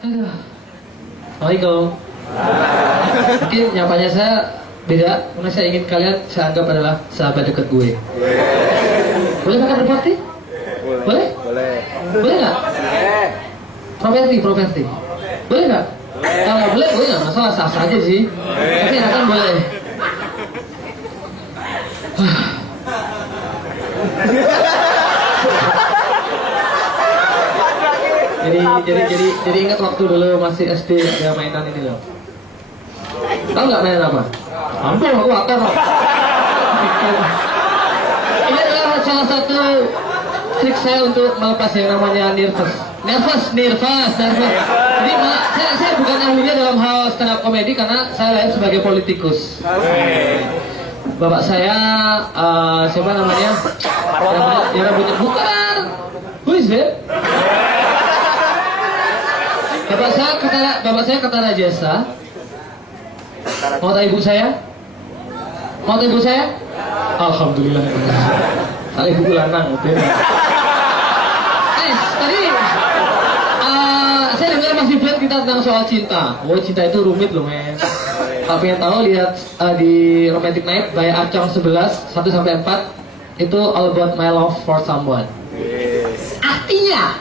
Aduh. Assalamualaikum. Mungkin nyapanya saya beda, karena saya ingin kalian saya anggap adalah sahabat dekat gue. Boleh makan berparti? Boleh? Boleh. Boleh nggak? Properti. Boleh nggak? Kalau nggak boleh, gue nggak masalah, sah-sah aja sih. Tapi akan boleh. Jadi ingat waktu dulu masih SD ada mainan ini loh. Tahu nggak mainan apa? Ampun, aku apa? Ini adalah salah satu trik saya untuk melepas yang namanya nervous. Jadi saya bukan ahlinya dalam hal stand up comedy karena saya lahir sebagai politikus. Bapak saya siapa namanya? Yang rambutnya bukan. Who is it? Bapak saya Ketara Jasa. Mau tahu ibu saya? Alhamdulillah. Kalau ibu lanang, tadi saya dengar Mas Ibran kita tentang soal cinta. Oh, cinta itu rumit loh, men. Kalau pengen tahu lihat di Romantic Night by Archong 11 1-4 itu all about my love for someone. Artinya,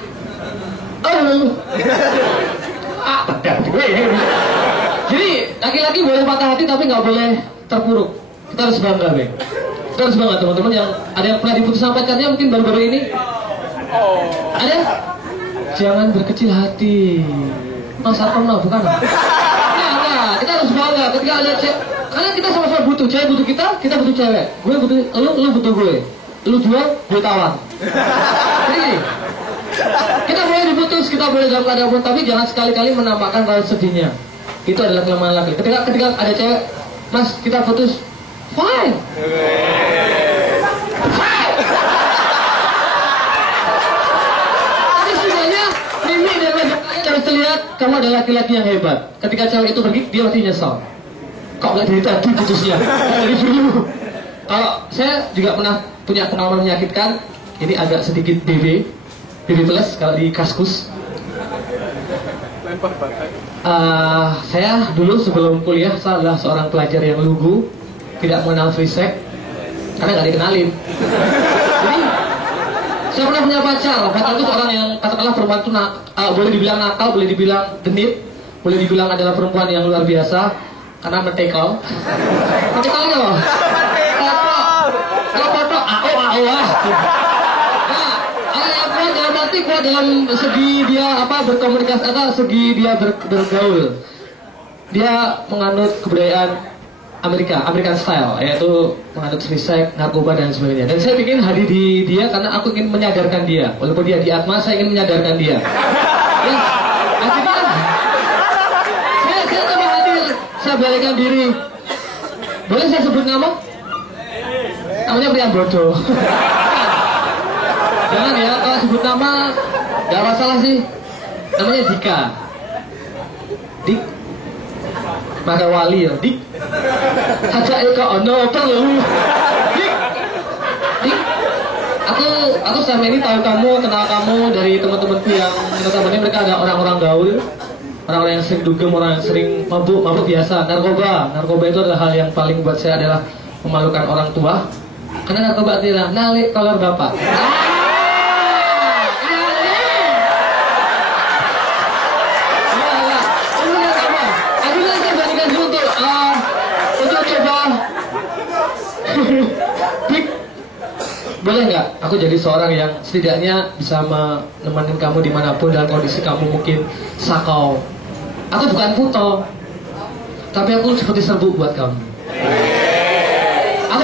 jadi laki-laki boleh patah hati tapi nggak boleh terpuruk. Kita harus bangga, Bang. Kita harus bangga teman-teman yang ada yang pernah diputus sama pacarnya mungkin baru-baru ini. Ada? Jangan berkecil hati. Masa pernah bukan? Nah, kita harus bangga ketika ada cewek. Karena kita sama-sama butuh. Cewek butuh kita butuh cewek. Gue butuh lu butuh gue. Lu jual, gue tawar. Jadi kita boleh diputus, kita boleh dalam keadaan pun, tapi jangan sekali-kali menampakkan rasa sedihnya. Itu adalah kelemahan laki. Ketika ada cewek, Mas kita putus, fine. Tapi sebenarnya mimpi dan wajah kalian harus terlihat kamu adalah laki-laki yang hebat. Ketika cewek itu pergi, dia pasti nyesal. Kok nggak dari tadi putusnya? Dari dulu. Kalau saya juga pernah punya pengalaman menyakitkan. Ini agak sedikit BB plus kalau di Kaskus. Saya dulu sebelum kuliah saya adalah seorang pelajar yang lugu, tidak mengenal free sex karena nggak dikenalin. Jadi saya pernah punya pacar itu seorang yang katakanlah perempuan itu boleh dibilang nakal, boleh dibilang genit, boleh dibilang adalah perempuan yang luar biasa karena mentekal. Mentekalnya loh. Kalau foto dalam segi dia berkomunikasi atau segi dia bergaul, dia menganut kebudayaan American style, yaitu menganut free sex, narkoba dan sebagainya. Dan saya ingin hadir di dia karena aku ingin menyadarkan dia, walaupun dia di Atma, saya ingin menyadarkan dia. Ya, akhirnya saya coba hadir, saya balikan diri. Boleh saya sebut nama? Namanya pria bodoh. Jangan ya, kalau sebut nama gak masalah sih. Namanya Dika. Dik maka wali ya, Dik Haja Eka ono perlu. Dik aku selama ini tahu kamu, kenal kamu dari teman-temanku yang notabene mereka ada orang-orang gaul, orang-orang yang sering dugem, orang yang sering mabuk biasa, narkoba itu adalah hal yang paling buat saya adalah memalukan orang tua. Karena narkoba adalah nalik kolor bapak. Boleh nggak aku jadi seorang yang setidaknya bisa menemani kamu dimanapun dalam kondisi kamu mungkin sakau. Aku bukan puto, tapi aku seperti serbuk buat kamu. Aku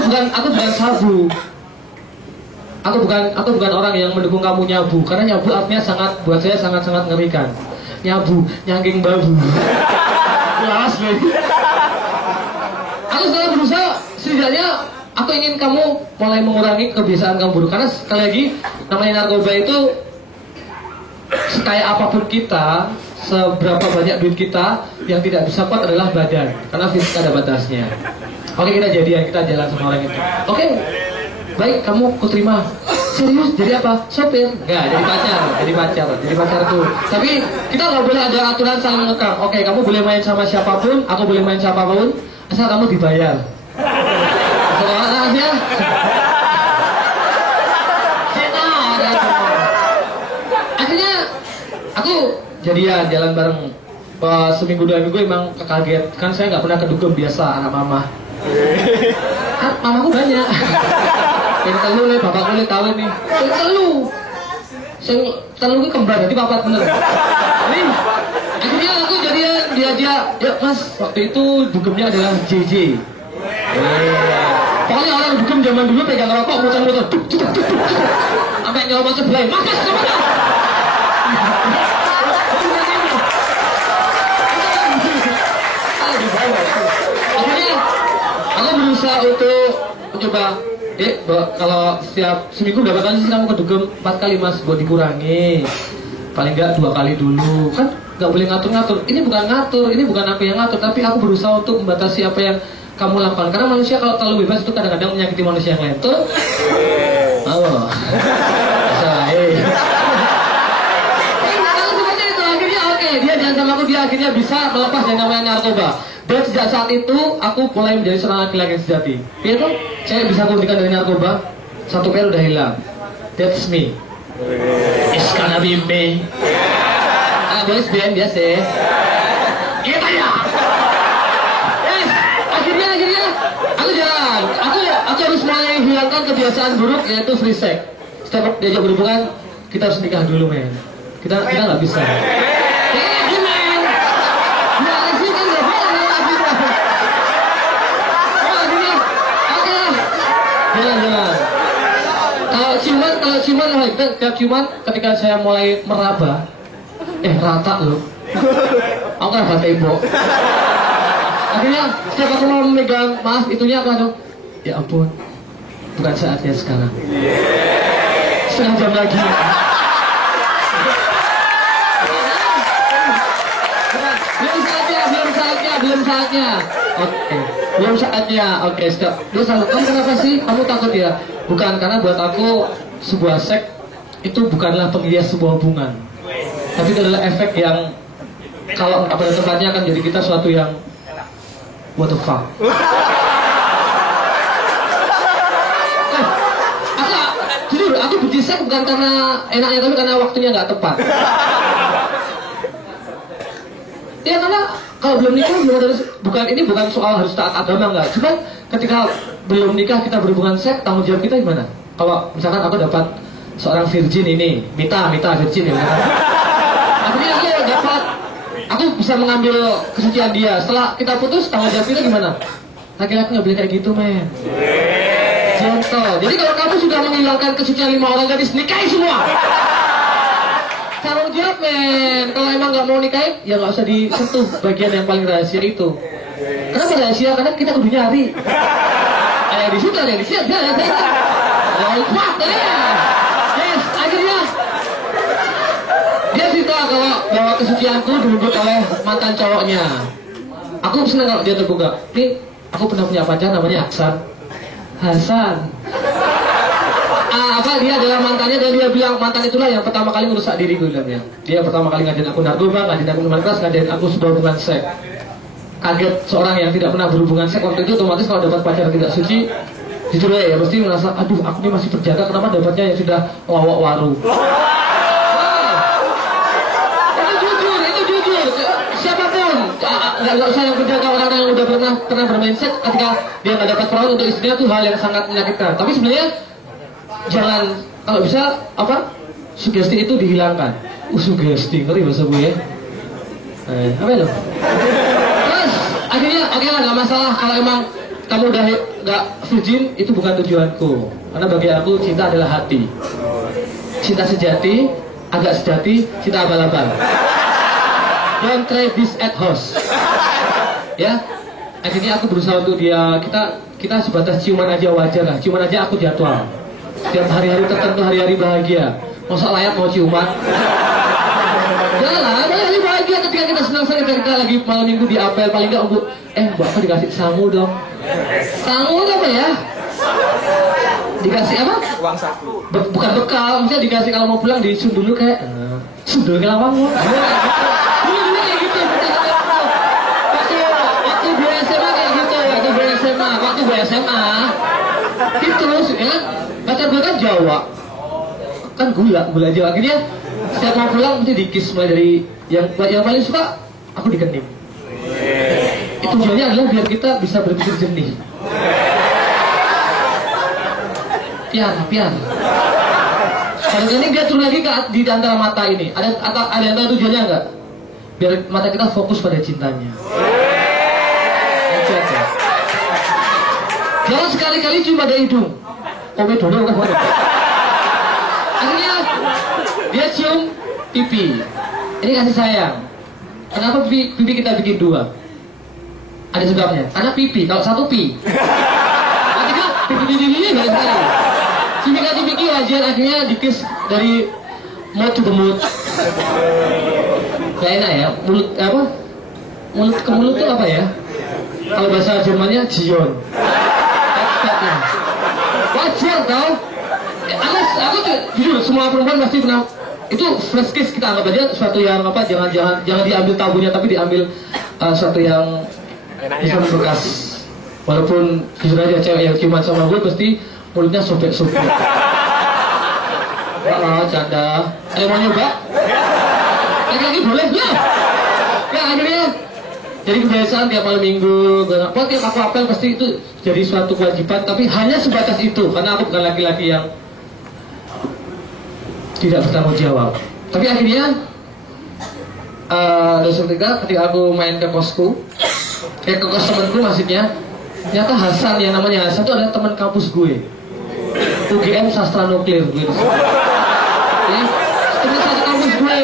bukan sabu. Aku bukan orang yang mendukung kamu nyabu, karena nyabu artinya buat saya sangat mengerikan. Nyabu, nyangking babu. Jelas lagi. Aku selalu berusaha setidaknya. Aku ingin kamu mulai mengurangi kebiasaan kamu buruk. Karena sekali lagi, namanya narkoba itu sekaya apapun kita, seberapa banyak duit kita, yang tidak bisa kuat adalah badan. Karena fisik ada batasnya. Oke, kita jadian, kita jalan sama orang itu. Oke, baik, kamu ku terima. Serius? Jadi apa? Sopir? Enggak, jadi pacar tuh. Tapi kita nggak boleh ada aturan saling mengekang. Oke, kamu boleh main sama siapapun, aku boleh main siapapun, asal kamu dibayar. Soalnya ya. Akhirnya aku jadian jalan bareng. Seminggu 2 minggu emang kekaget. Kan saya nggak pernah kedugem biasa anak mama. Kan mamaku banyak. Yang telu nih, bapakku nih tahu nih. Yang telu ini kembar, jadi papat bener. Jadi akhirnya aku jadian dia mas, waktu itu dugemnya adalah JJ. Pokoknya orang dugem zaman dulu pegang rokok muter-muter, sampai nyawa sebelah. Makas kemana? Akhirnya aku berusaha untuk mencoba. Kalau setiap seminggu berapa kali sih kamu kedugem? 4 kali mas, buat dikurangi. Paling enggak 2 kali dulu. Kan nggak boleh ngatur-ngatur. Ini bukan ngatur, ini bukan aku yang ngatur, tapi aku berusaha untuk membatasi apa yang kamu lakukan. Karena manusia kalau terlalu bebas itu kadang-kadang menyakiti manusia yang lain. Tuh. Oh. Dia jangan sama aku, dia akhirnya bisa melepas dari namanya narkoba. Dan sejak saat itu aku mulai menjadi seorang laki-laki sejati. Iya tuh, saya bisa keluarkan dari narkoba. 1 pel udah hilang. That's me. It's gonna be me. Boleh sebian biasa. Iya ya. Yes, akhirnya aku jalan. Aku harus mulai hilangkan kebiasaan buruk, yaitu free sex. Setiap diajak berhubungan, kita harus nikah dulu men. Kita nggak bisa. Kalau ciuman ketika saya mulai meraba, rata loh. Aku kan raba tembok. Akhirnya setiap aku mau memegang, maaf itunya aku langsung, ya ampun, bukan saatnya sekarang. Setengah jam lagi. Belum saatnya. Oke. Belum saatnya. Oke, stop. Terus kamu kenapa sih? Kamu takut ya? Bukan, karena buat aku sebuah seks itu bukanlah penghias sebuah hubungan. Tapi itu adalah efek yang kalau pada tempatnya akan jadi kita suatu yang what the fuck. Jujur, aku benci seks bukan karena enaknya, tapi karena waktunya nggak tepat. Ya karena kalau belum nikah belum ada, bukan soal harus taat agama enggak. Cuma ketika belum nikah kita berhubungan seks, tanggung jawab kita gimana? Kalau misalkan aku dapat seorang virgin ini, Mita virgin ya. Akhirnya aku bisa mengambil kesucian dia. Setelah kita putus, tanggung jawab kita gimana? Laki-laki nggak boleh kayak gitu men. Gentle. Jadi kalau kamu sudah menghilangkan kesucian 5 orang gadis, nikahi semua. Tanggung jawab men. Kalau emang nggak mau nikahin, ya nggak usah disentuh bagian yang paling rahasia itu. Kenapa rahasia? Karena kita kudu nyari. Ada di situ, ada di situ, ada. Lompat ya. Yes, akhirnya dia cerita kalau bahwa kesucianku direbut oleh mantan cowoknya. Aku senang kalau dia terbuka. Nih, aku pernah punya pacar namanya Hasan. Dia adalah mantannya dan dia bilang mantan itulah yang pertama kali merusak diriku bilangnya. Dia pertama kali ngajarin aku narkoba, ngajarin aku minuman keras, ngajarin aku sebuah hubungan seks. Kaget seorang yang tidak pernah berhubungan seks waktu itu, otomatis kalau dapat pacar tidak suci, jujur ya pasti merasa, aduh aku ini masih berjaga, kenapa dapatnya yang sudah lawak waru. Itu jujur. Siapapun, nggak usah yang berjaga, orang-orang yang udah pernah bermain seks, ketika dia nggak dapat perawan untuk istrinya itu hal yang sangat menyakitkan. Tapi sebenarnya jangan, kalau bisa sugesti itu dihilangkan. Sugesti, ngeri bahasa gue ya. Apa itu? Terus akhirnya nggak masalah kalau emang kamu udah nggak virgin, itu bukan tujuanku. Karena bagi aku cinta adalah hati. Cinta sejati, agak sejati, cinta abal-abal. Don't try this at house. Ya, akhirnya aku berusaha untuk dia, kita sebatas ciuman aja wajar lah. Ciuman aja aku jadwal. Setiap hari-hari tertentu, hari-hari bahagia. Masa layak mau ciuman? Jangan, hari bahagia ketika kita senang-senang, kita lagi malam minggu di apel, paling enggak mbak aku dikasih sangu dong. Sangu apa ya? dikasih apa? Uang saku. Bukan bekal, maksudnya dikasih kalau mau pulang disun dulu kayak sundul ke lawang lo. Dulu kayak gitu. Waktu gue SMA kayak gitu, waktu gue SMA itu ya kan, pacar gue kan Jawa, kan gula Jawa. Akhirnya setiap mau pulang mesti dikis, mulai dari yang paling suka aku dikenim. Itu tujuannya adalah biar kita bisa berpikir jernih. Pian. Kalau ini dia turun lagi di antara mata ini. Ada yang tahu tujuannya enggak? Biar mata kita fokus pada cintanya. Jangan sekali-kali cuma ada hidung. Dulu kan. Akhirnya dia cium pipi. Ini kasih sayang. Kenapa pipi kita bikin dua? Ada sebabnya. Karena pipi, kalau satu pi. Akhirnya pipi dari sekali. Pipi wajar, akhirnya dikis dari mouth to the mouth. Gak enak ya, mulut apa? Mulut ke mulut itu apa ya? Kalau bahasa Jermannya Jion. Wajar tau? Aku jujur, semua perempuan pasti pernah. Itu flash kiss, kita anggap aja sesuatu yang apa? Jangan diambil tabunya, tapi diambil sesuatu yang bisa membekas. Walaupun jujur aja cewek yang ciuman sama gue pasti mulutnya sobek-sobek. Canda. Ada mau nyoba? Lagi boleh? Ya. Ya akhirnya jadi kebiasaan tiap malam minggu. Tiap aku apel pasti itu jadi suatu kewajiban. Tapi hanya sebatas itu. Karena aku bukan laki-laki yang tidak bertanggung jawab. Tapi akhirnya ketika aku main ke kosku, ke kos temanku maksudnya, ternyata Hasan, yang namanya Hasan itu adalah teman kampus gue. UGM Sastra Nuklir gue. Ya, teman satu kampus gue.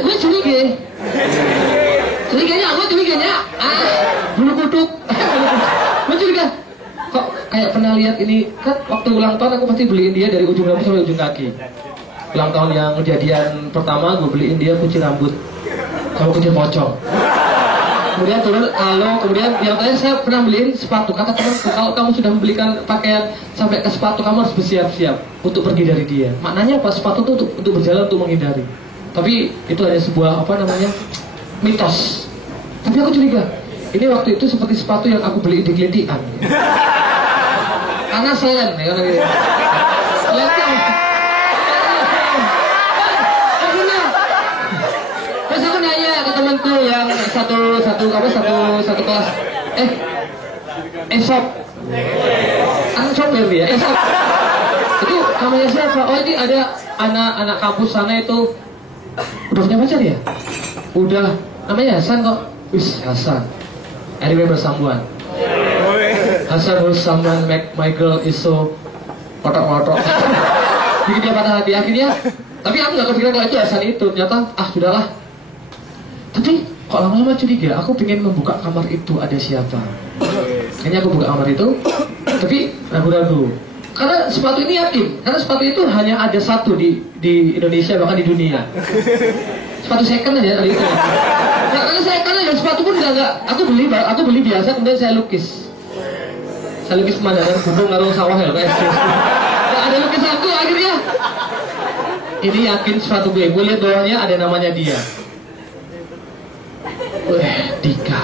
Gue curiganya bulu kuduk. Gue curiga kok kayak pernah lihat ini, kan waktu ulang tahun aku pasti beliin dia dari ujung rambut sampai ujung kaki. Ulang tahun yang kejadian pertama gue beliin dia kucing rambut sama kucing pocong. Kemudian turun kemudian yang tanya saya pernah beliin sepatu. Kata temanku, kalau kamu sudah membelikan pakaian sampai ke sepatu, kamu harus bersiap-siap untuk pergi dari dia. Maknanya apa? Sepatu itu untuk berjalan, untuk menghindari. Tapi itu hanya sebuah mitos. Tapi aku curiga, ini waktu itu seperti sepatu yang aku beli di Kelintian. Karena selen, ya kan? Terus aku nanya ke temanku yang satu kelas, Esop, kan sopir dia, Esop. Itu namanya siapa? Oh ini ada anak kampus sana itu udah punya pacar ya? Udah, namanya Hasan kok. Wis Hasan. Anyway bersambungan. Hasan who's someone make my girl is so kotok-kotok. Bikin dia patah hati akhirnya. Tapi aku nggak kepikiran kalau itu Hasan itu. Ternyata sudahlah. Tapi kok lama-lama curiga. Aku pengen membuka kamar itu, ada siapa? Akhirnya aku buka kamar itu. Tapi ragu-ragu. Karena sepatu ini yakin. Karena sepatu itu hanya ada satu di Indonesia, bahkan di dunia. Sepatu second aja kali itu. Nah, karena second aja sepatu pun enggak. Aku beli biasa, kemudian saya lukis. Saya lukis pemandangan gunung, ngarung sawah ya, kayak nah, ada lukisanku akhirnya. Ini yakin sepatu gue lihat bawahnya ada namanya dia. Dika.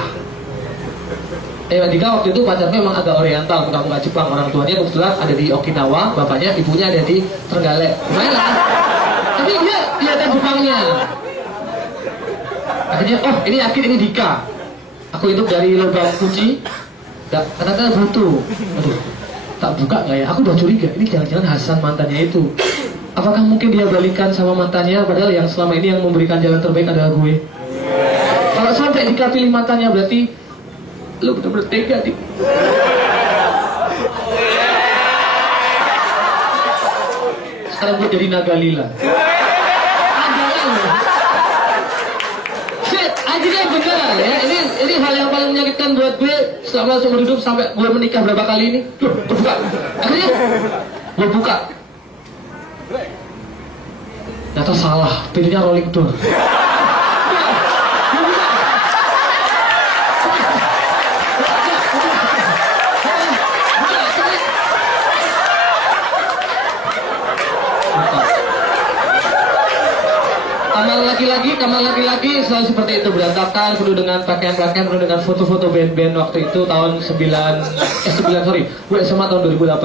Dika waktu itu pacarnya memang agak oriental, bukan Jepang. Orang tuanya kebetulan ada di Okinawa, bapaknya, ibunya ada di Trenggalek. Lumayan lah. Tapi dia kelihatan Jepangnya. Akhirnya, ini yakin ini Dika. Aku hidup dari lubang kunci. Ternyata butuh. Aduh, tak buka nggak ya? Aku udah curiga. Ini jangan-jangan Hasan mantannya itu. Apakah mungkin dia balikan sama mantannya? Padahal yang selama ini yang memberikan jalan terbaik adalah gue. Kalau sampai Dika pilih mantannya, berarti lu bener-bener tega, Dik. Sekarang gue jadi naga lila. Akhirnya benar ya, ini hal yang paling menyakitkan buat gue selama seumur hidup sampai gue menikah berapa kali ini. Buka. Akhirnya gue buka. Ternyata salah, pilihnya rolling door. laki-laki, kamar laki-laki selalu seperti itu, berantakan, penuh dengan pakaian-pakaian, penuh dengan foto-foto band-band waktu itu tahun 9 sorry, gue SMA tahun 2008.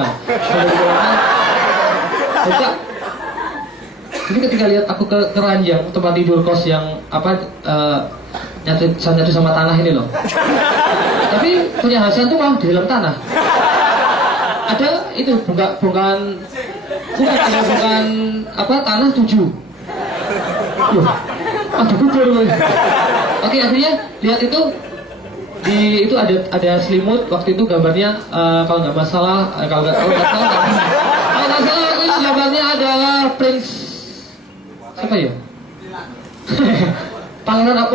Buka. Jadi ketika lihat aku ke ranjang tempat tidur kos yang nyatu sama tanah ini loh. Tapi punya Hasan tuh mah di dalam tanah. Ada itu bukan tanah 7. Loh, ada kubur. Oke, akhirnya lihat itu itu ada selimut waktu itu gambarnya kalau nggak salah waktu itu gambarnya adalah Prince siapa ya? Pangeran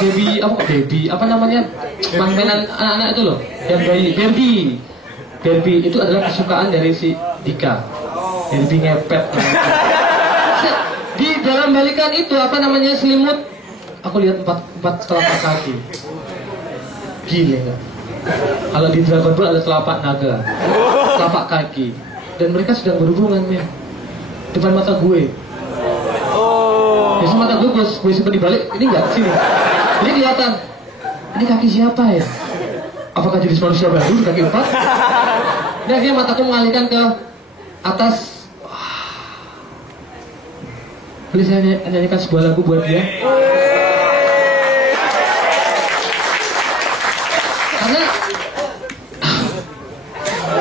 baby apa namanya, mainan anak-anak itu loh, yang Barbie itu adalah kesukaan dari si Dika. Barbie ngepet. Di dalam balikan itu selimut, aku lihat empat telapak kaki. Gila nggak? Kalau di Dragon Ball ada telapak naga, telapak kaki, dan mereka sedang berhubungan ya depan mata gue. Biasa mata gue simpan di balik, ini nggak sini. Ini kelihatan. Ini kaki siapa ya? Apakah jenis manusia baru kaki 4? Dan akhirnya mataku mengalihkan ke atas. Boleh saya nyanyikan sebuah lagu buat dia? Karena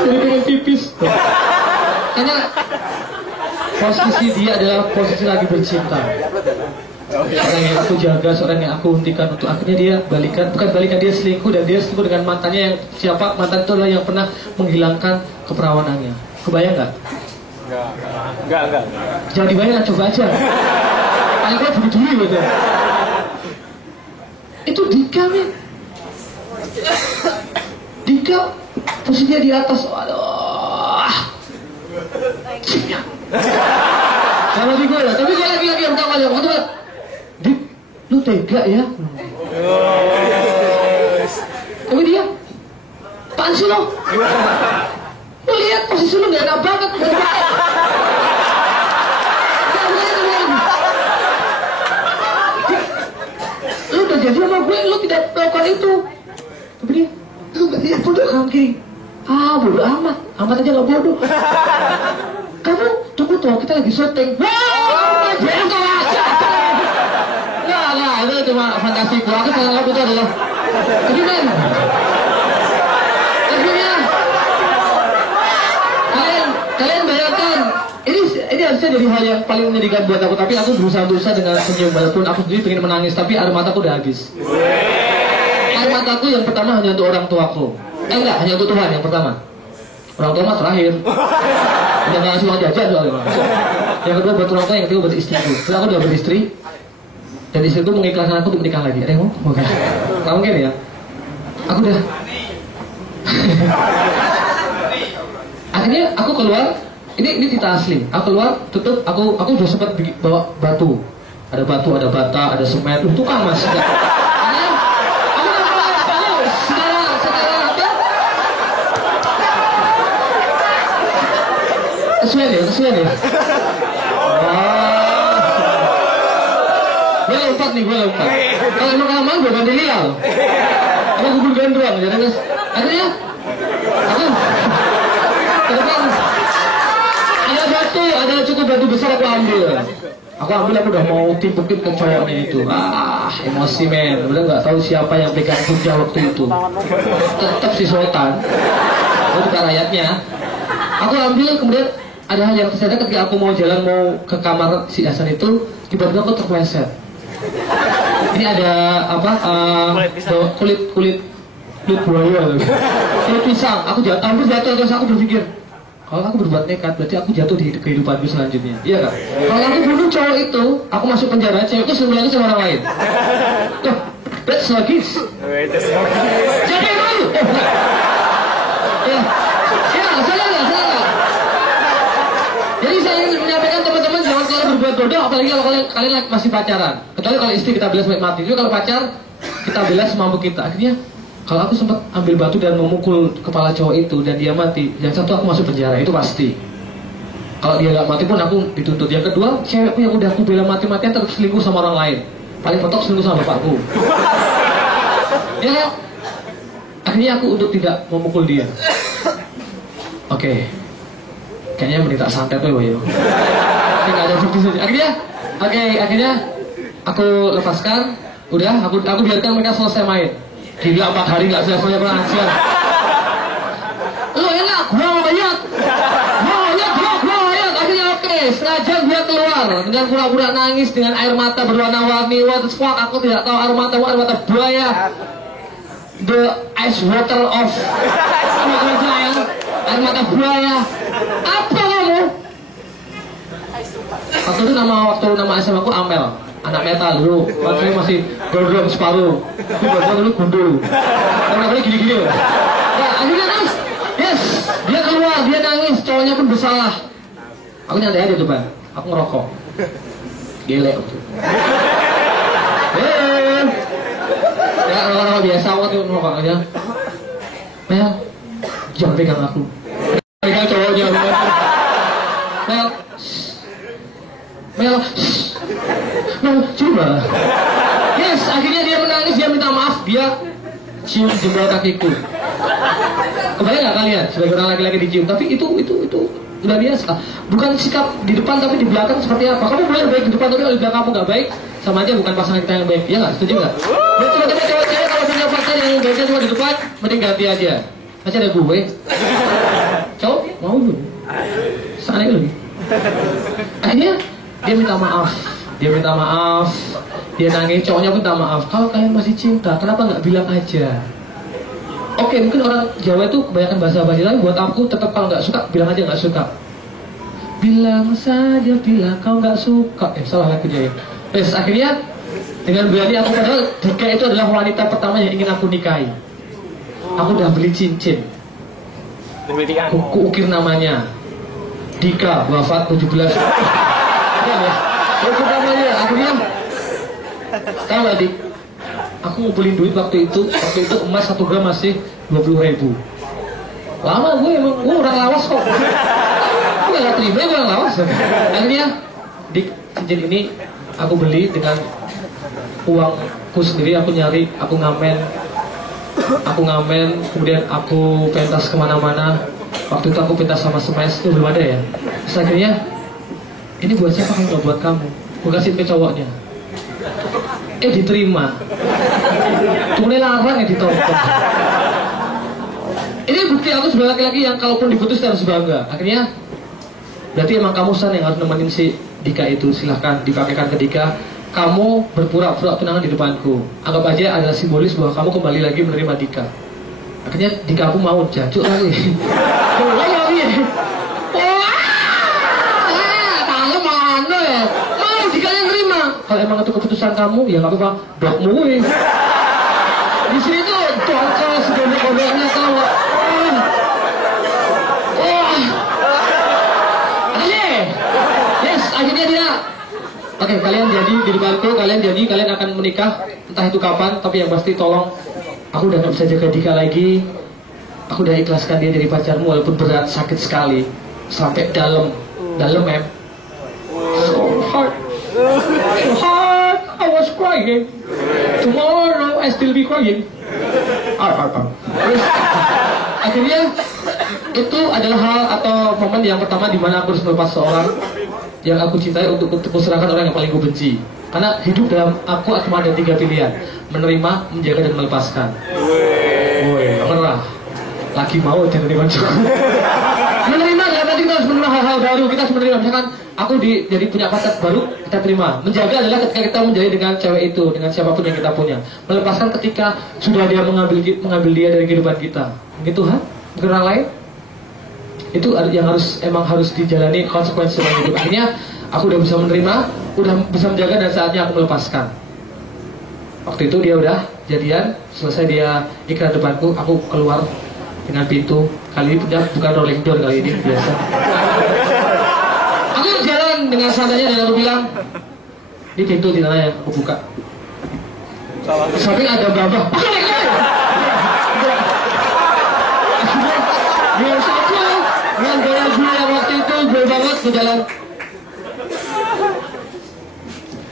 jadi pengen pipis. Karena posisi dia adalah posisi lagi bercinta. Orang yang aku jaga, seorang yang aku hentikan untuk akhirnya dia bukan balikan, dia selingkuh, dan dia selingkuh dengan mantannya yang siapa? Mantan itu adalah yang pernah menghilangkan keperawanannya. Kebayang nggak? Enggak. Jangan dibayang, coba aja. Paling gue berduri gitu. Itu Dika, men. Dika posisinya di atas. Aduh. Siap. Sama di gue lah, tapi gue lagi yang pertama yang waktu Dik, lu tega ya? Tapi dia, apaan sih lo? Lu lihat posisi lu gak enak banget. Lu udah jadi sama gue, lu tidak melakukan itu. Tapi dia, lu gak lihat bodoh kanan kiri. Bodoh amat aja gak bodoh. Kamu tunggu tuh, kita lagi syuting. Nah, itu cuma fantasiku. Aku sangat itu adalah jadi men. Akhirnya kalian bayangkan, ini harusnya jadi hal yang paling menyedihkan buat aku, tapi aku berusaha dengan senyum, walaupun aku sendiri pengen menangis, tapi air mataku udah habis. Air mataku yang pertama hanya untuk orang tuaku. Enggak, hanya untuk Tuhan yang pertama. Orang tua mah terakhir. Udah gak ngasih uang jajan soalnya. Yang kedua buat orang tua, yang ketiga buat istriku. Karena aku udah beristri, dan istriku mengikhlaskan aku untuk menikah lagi. Ada yang mau? Oke. Gak mungkin ya? Aku udah. Akhirnya aku keluar. Ini cerita asli. Aku keluar, tutup. Aku udah sempat bawa batu. Ada batu, ada bata, ada semen. Tukang mas. Kesulian ya? Gue lompat. Kalau emang aman, gue ganti Lila. Aku gugur gandruang, jadi mas. Akhirnya, aku ke depan ada batu, ada cukup batu besar, aku ambil. Aku udah mau timpukin ke cowoknya itu. Emosi men. Udah nggak tahu siapa yang pegang puja waktu itu. Tetap si Sultan. Itu bukan rakyatnya. Aku ambil, kemudian ada hal yang terjadi ketika aku mau jalan ke kamar si Hasan itu, tiba-tiba aku terpleset. Ini ada kulit buaya, kulit pisang. Aku hampir jatuh, terus aku berpikir, kalau aku berbuat nekat, berarti aku jatuh di kehidupanku selanjutnya. Iya kan? Kalau aku bunuh cowok itu, aku masuk penjara, cewek itu sebenarnya sama orang lain. Tuh, that's not it. Jadi dulu. Ya, salah nggak? Jadi saya ingin menyampaikan teman-teman, jangan kalau berbuat bodoh, apalagi kalau kalian masih pacaran. Kecuali kalau istri kita bela sampai mati. Jadi kalau pacar, kita bela semampu kita. Akhirnya, kalau aku sempat ambil batu dan memukul kepala cowok itu dan dia mati, yang satu aku masuk penjara, itu pasti. Kalau dia nggak mati pun aku dituntut. Yang kedua, cewekku yang udah aku bela mati-matian tetap selingkuh sama orang lain. Paling mentok selingkuh sama bapakku. Ya, akhirnya aku untuk tidak memukul dia. Oke. Kayaknya menita santet tuh ya. Nggak ada bukti saja. Akhirnya aku lepaskan. Udah, aku biarkan mereka selesai main. Gila 4 hari nggak selesai kurang ajar. Lu enak, gua mau banyak. Akhirnya oke, setengah jam dia keluar dengan pura-pura nangis dengan air mata berwarna-warni. What the fuck, aku tidak tahu air mata buaya. The ice water of air mata buaya. Apa kamu? Waktu itu nama SMA aku Amel, anak metal dulu. Waktu masih gondrong separuh. Gondrong dulu gundul. Namanya gini-gini. Ya, akhirnya nangis. Yes, dia keluar, dia nangis. Cowoknya pun bersalah. Aku nyantai aja depan. Aku ngerokok. Gile waktu. Ya, orang-orang biasa waktu itu ngerokok aja. Mel, jangan pegang aku. Pegang cowoknya. Mel, coba. Yes, akhirnya dia menangis, dia minta maaf, dia cium jempol kakiku. Kebayang nggak kalian sebagai orang laki-laki dicium? Tapi itu udah biasa. Bukan sikap di depan tapi di belakang seperti apa? Kamu boleh baik di depan tapi kalau di belakang kamu nggak baik, sama aja bukan pasangan kita yang baik. Ya nggak? Setuju nggak? Ya coba-coba cewek kalau punya pacar yang baiknya cuma di depan, mending ganti aja. Masih ada gue. Cowok mau lu? Sana lagi. Akhirnya dia minta maaf, dia nangis, cowoknya pun minta maaf. Kalau kalian masih cinta, kenapa nggak bilang aja? Oke, mungkin orang Jawa itu kebanyakan bahasa basi, tapi buat aku tetap kalau nggak suka, bilang aja nggak suka. Bilang saja, bilang kau nggak suka. Salah lagi dia. Terus akhirnya dengan berani aku padahal Dika itu adalah wanita pertama yang ingin aku nikahi. Aku udah beli cincin. Aku ukir namanya. Dika, wafat 17. Ukir namanya, akhirnya tahu gak Dik? Aku ngumpulin duit waktu itu emas 1 gram masih 20.000. Lama gue orang lawas kok. Gue gak terima, gue orang lawas. Akhirnya Dik, cincin ini aku beli dengan uangku sendiri. Aku nyari, aku ngamen, kemudian aku pentas kemana-mana. Waktu itu aku pentas sama Smash, itu belum ada ya. Terus akhirnya, ini buat siapa kalau gak buat kamu? Gue kasih ke cowoknya. Diterima. Mulai larang ditonton. Ini bukti aku sebagai laki-laki yang kalaupun diputus harus bangga. Akhirnya berarti emang kamu San yang harus nemenin si Dika itu. Silahkan dipakaikan ke Dika. Kamu berpura-pura tunangan di depanku. Anggap aja adalah simbolis bahwa kamu kembali lagi menerima Dika. Akhirnya Dika aku mau jancuk lagi. Tangan mana ya? Mau Dika yang nerima. Kalau emang itu keputusan kamu, ya nggak apa-apa. Dokmu di sini tuh tongkol segede-gedenya tahu. Yes, akhirnya dia. Oke, kalian jadi di depanku, kalian akan menikah. Entah itu kapan, tapi yang pasti tolong. Aku udah gak bisa jaga Dika lagi. Aku udah ikhlaskan dia jadi pacarmu walaupun berat, sakit sekali. Sampai dalam so hard. I was crying. Tomorrow I still be crying. Akhirnya itu adalah hal atau momen yang pertama di mana aku harus melepas seorang yang aku cintai untuk kuserahkan orang yang paling aku benci. Karena hidup dalam aku cuma ada 3 pilihan: menerima, menjaga, dan melepaskan. Woi, merah. Lagi mau jadi cukup. Menerima, karena kita harus menerima hal-hal baru. Kita harus menerima. Misalkan aku jadi punya pacar baru, kita terima. Menjaga adalah ketika kita menjadi dengan cewek itu, dengan siapapun yang kita punya. Melepaskan ketika sudah dia mengambil dia dari kehidupan kita. Begitu, mungkin orang lain. Itu yang harus dijalani konsekuensi dalam hidup. Akhirnya aku udah bisa menerima, udah bisa menjaga, dan saatnya aku melepaskan. Waktu itu dia udah jadian, selesai dia ikrar depanku, aku keluar dengan pintu. Kali ini bukan rolling door, kali ini biasa. Aku jalan dengan santainya dan aku bilang, ini pintu di sana ya, aku buka. Di samping ada Mbak. Biar saja dengan gaya gue yang waktu itu gue banget ke jalan.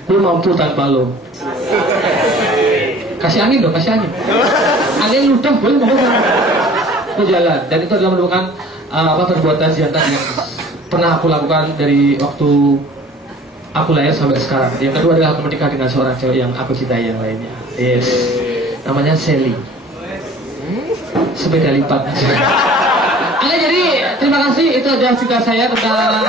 Gue mampu tanpa lo. Kasih angin dong, kasih angin. Angin ludah, gue mau ke jalan. Dan itu adalah merupakan perbuatan jantan yang pernah aku lakukan dari waktu aku lahir sampai sekarang. Yang kedua adalah aku menikah dengan seorang cewek yang aku cintai yang lainnya. Yes, namanya Sally. Sepeda lipat. Oke, jadi terima kasih. Itu adalah cerita saya tentang